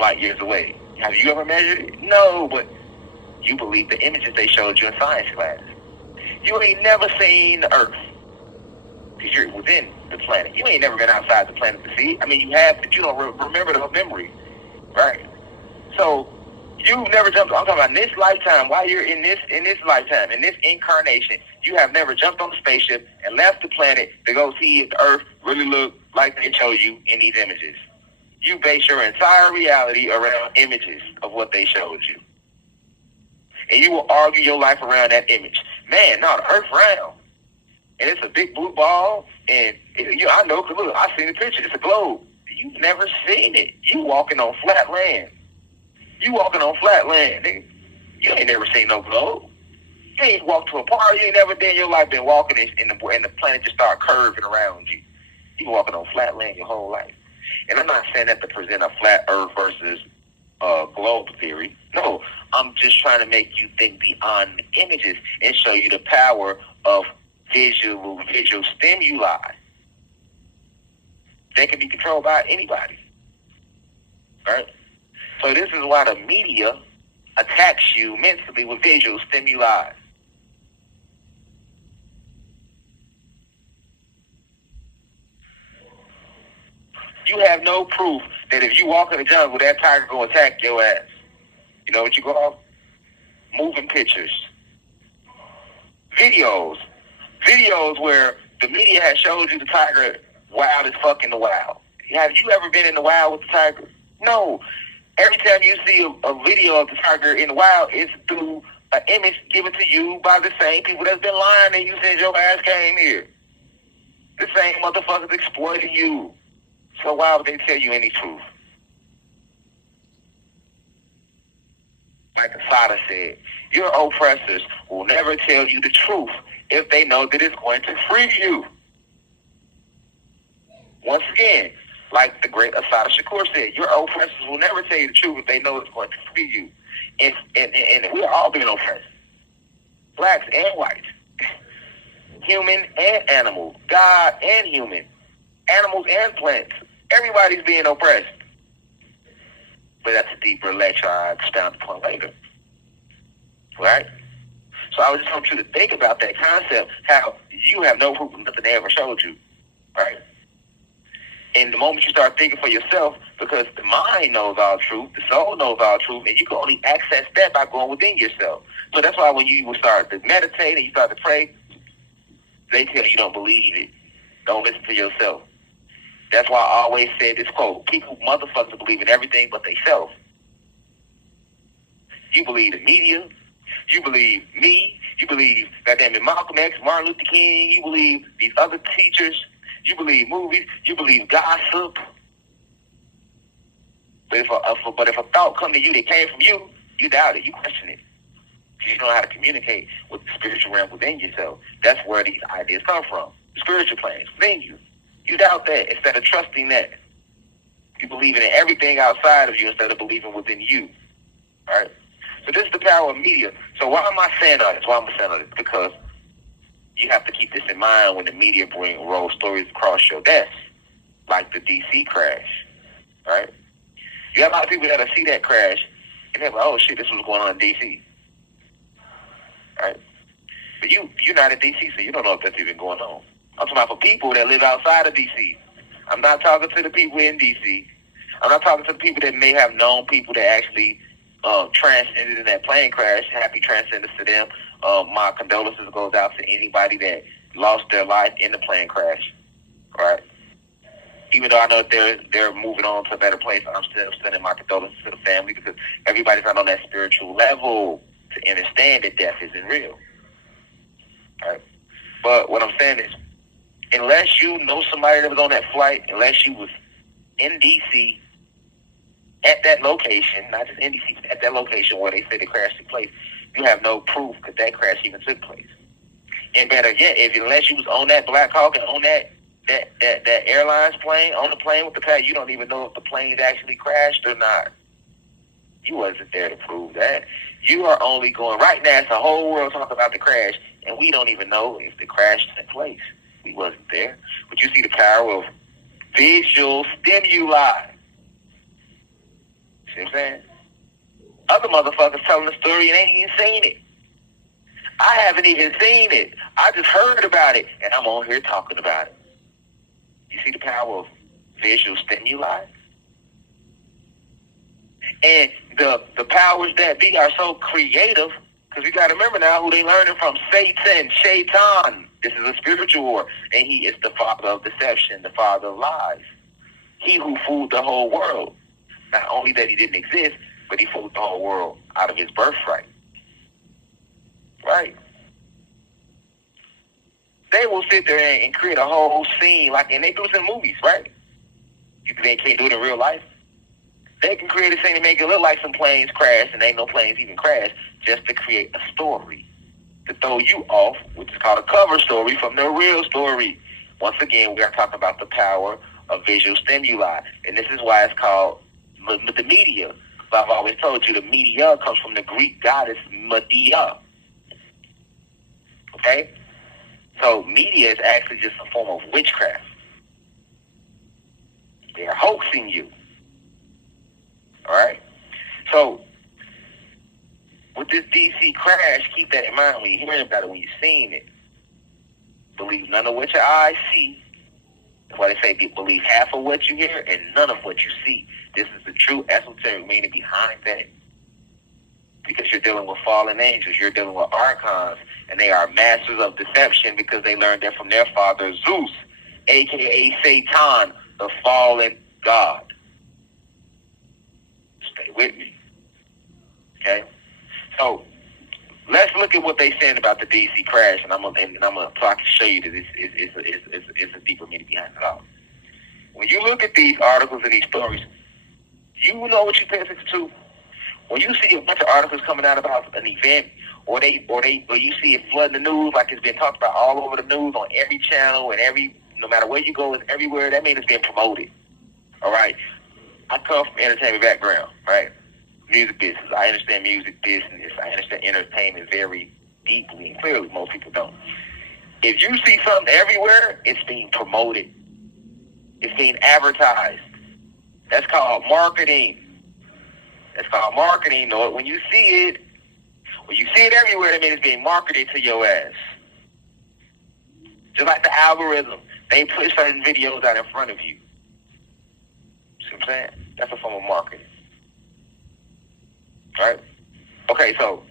light years away. Have you ever measured it? No, but you believe the images they showed you in science class. You ain't never seen the Earth because you're within the planet. You ain't never been outside the planet to see it. I mean, you have, but you don't remember the memory, right? So you've never jumped. I'm talking about in this lifetime. While you're in this lifetime, in this incarnation, you have never jumped on the spaceship and left the planet to go see if the Earth really look like they show you in these images. You base your entire reality around images of what they showed you. And you will argue your life around that image. Man, no, the Earth round. And it's a big blue ball. And I know, because look, I seen the picture. It's a globe. You've never seen it. You walking on flat land. You walking on flat land, nigga. You ain't never seen no globe. You ain't walked to a park. You ain't never in your life been walking and the planet just start curving around you. You been walking on flat land your whole life. And I'm not saying that to present a flat Earth versus globe theory. No, I'm just trying to make you think beyond the images and show you the power of visual stimuli. They can be controlled by anybody, right? So this is why the media attacks you mentally with visual stimuli. You have no proof that if you walk in the jungle, that tiger gonna attack your ass. You know what you call moving pictures, videos where the media has showed you the tiger wild as fuck in the wild. Have you ever been in the wild with the tiger? No. Every time you see a video of the tiger in the wild, it's through an image given to you by the same people that's been lying to you since your ass came here. The same motherfuckers exploiting you. So why would they tell you any truth? Like Asada said, your oppressors will never tell you the truth if they know that it's going to free you. Once again, like the great Asada Shakur said, your oppressors will never tell you the truth if they know it's going to free you. And we're all being oppressed. Blacks and whites. Human and animal. God and human. Animals and plants. Everybody's being oppressed. But that's a deeper lecture I'll expound upon later. Right? So I just want you to think about that concept, how you have no proof of nothing they ever showed you. Right? And the moment you start thinking for yourself, because the mind knows all truth, the soul knows all truth, and you can only access that by going within yourself. So that's why when you will start to meditate and you start to pray, they tell you don't believe it. Don't listen to yourself. That's why I always said this quote: people, motherfuckers, believe in everything but they self. You believe the media. You believe me. You believe, goddamn it, Malcolm X, Martin Luther King. You believe these other teachers. You believe movies. You believe gossip. But if a thought come to you that came from you, you doubt it. You question it. You don't know how to communicate with the spiritual realm within yourself. That's where these ideas come from. The spiritual planes within you. You doubt that instead of trusting that. You believe in everything outside of you instead of believing within you. All right? So this is the power of media. So why am I saying all this? Why am I saying all this? Because you have to keep this in mind when the media roll stories across your desk, like the DC crash. All right? You have a lot of people that see that crash, and they're like, oh shit, this was going on in DC. All right? But you're not in DC, so you don't know if that's even going on. I'm talking about for people that live outside of D.C. I'm not talking to the people in D.C. I'm not talking to the people that may have known people that actually transcended in that plane crash. Happy transcendence to them. My condolences goes out to anybody that lost their life in the plane crash. All right? Even though I know they're moving on to a better place, I'm still sending my condolences to the family because everybody's not on that spiritual level to understand that death isn't real. All right? But what I'm saying is, unless you know somebody that was on that flight, unless you was in D.C. at that location, not just in D.C., but at that location where they said the crash took place, you have no proof that crash even took place. And better yet, unless you was on that Black Hawk and on that airlines plane, on the plane with the pilot, you don't even know if the plane actually crashed or not. You wasn't there to prove that. You are only going, right now, it's the whole world talking about the crash, and we don't even know if the crash took place. We wasn't there. But you see the power of visual stimuli. See what I'm saying? Other motherfuckers telling the story and ain't even seen it. I haven't even seen it. I just heard about it, and I'm on here talking about it. You see the power of visual stimuli? And the powers that be are so creative, because you got to remember now who they learning from. Satan, Shaitan. This is a spiritual war, and he is the father of deception, the father of lies. He who fooled the whole world. Not only that he didn't exist, but he fooled the whole world out of his birthright. Right? They will sit there and create a whole scene, and they do this in movies, right? They can't do it in real life. They can create a scene and make it look like some planes crash, and ain't no planes even crash, just to create a story to throw you off, which is called a cover story from the real story. Once again, we are talking about the power of visual stimuli, and this is why it's called the media. But I've always told you the media comes from the Greek goddess Medea. Okay? So media is actually just a form of witchcraft. They are hoaxing you. Alright? So, with this DC crash, keep that in mind when you're hearing about it, when you're seeing it. Believe none of what your eyes see. That's why they say believe half of what you hear and none of what you see. This is the true esoteric meaning behind that. Because you're dealing with fallen angels, you're dealing with archons, and they are masters of deception because they learned that from their father Zeus, a.k.a. Satan, the fallen god. Stay with me. Okay? So, let's look at what they said about the DC crash, and I'm gonna so I can show you that it's a deeper meaning behind it all. When you look at these articles and these stories, you know what you pay attention to. When you see a bunch of articles coming out about an event, or you see it flooding the news like it's been talked about all over the news on every channel and no matter where you go, it's everywhere. That means it's being promoted. All right. I come from entertainment background, right? Music business. I understand music business. I understand entertainment very deeply and clearly. Most people don't. If you see something everywhere, it's being promoted. It's being advertised. That's called marketing. That's called marketing. Know it when you see it. When you see it everywhere, that means it's being marketed to your ass. Just like the algorithm. They put certain videos out in front of you. See what I'm saying? That's a form of marketing. Right? Okay, so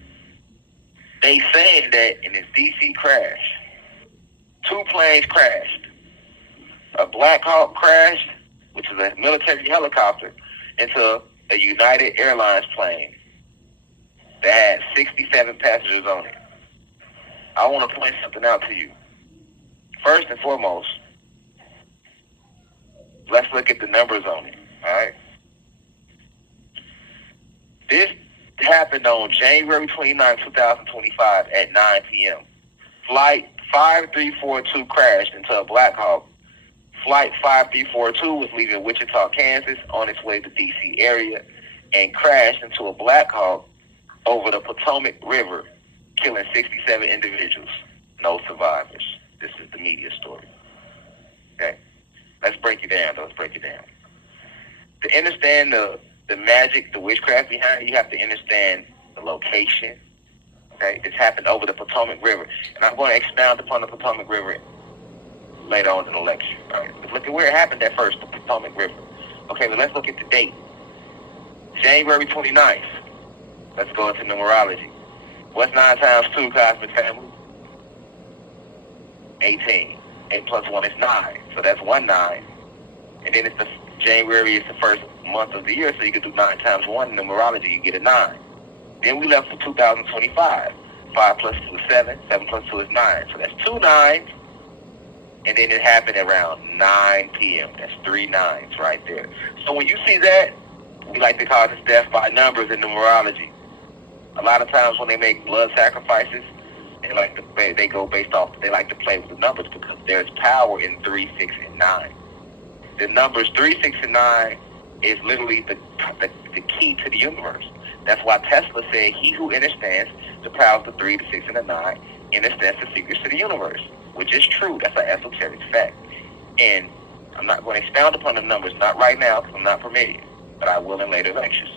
they saying that in this DC crash, 2 planes crashed. A Black Hawk crashed, which is a military helicopter, into a United Airlines plane that had 67 passengers on it. I want to point something out to you. First and foremost, let's look at the numbers on it. All right? This happened on January 29, 2025 at 9 p.m. Flight 5342 crashed into a Black Hawk. Flight 5342 was leaving Wichita, Kansas on its way to the D.C. area and crashed into a Black Hawk over the Potomac River, killing 67 individuals. No survivors. This is the media story. Okay? Let's break it down. Let's break it down. To understand the magic, the witchcraft behind it, you have to understand the location. Okay? This happened over the Potomac River. And I'm going to expound upon the Potomac River later on in the lecture. All right? Let's look at where it happened at first, the Potomac River. Okay, but let's look at the date. January 29th. Let's go into numerology. What's 9 times 2, cosmic family? 18. 8 plus 1 is 9. So that's 1 9. And then January is the first month of the year, so you can do 9 times 1 in numerology, you get a 9. Then we left for 2025. 5 plus 2 is 7. 7 plus 2 is 9. So that's 2 9s. And then it happened around 9 p.m. That's 3 9s right there. So when you see that, we like to call this death by numbers in numerology. A lot of times when they make blood sacrifices, they like to play with the numbers because there's power in 3, 6, and 9. The numbers 3, 6, and 9 is literally the key to the universe. That's why Tesla said, he who understands the powers of the 3, the 6, and the 9 understands the secrets to the universe, which is true. That's an esoteric fact. And I'm not going to expound upon the numbers, not right now because I'm not permitted, but I will in later lectures.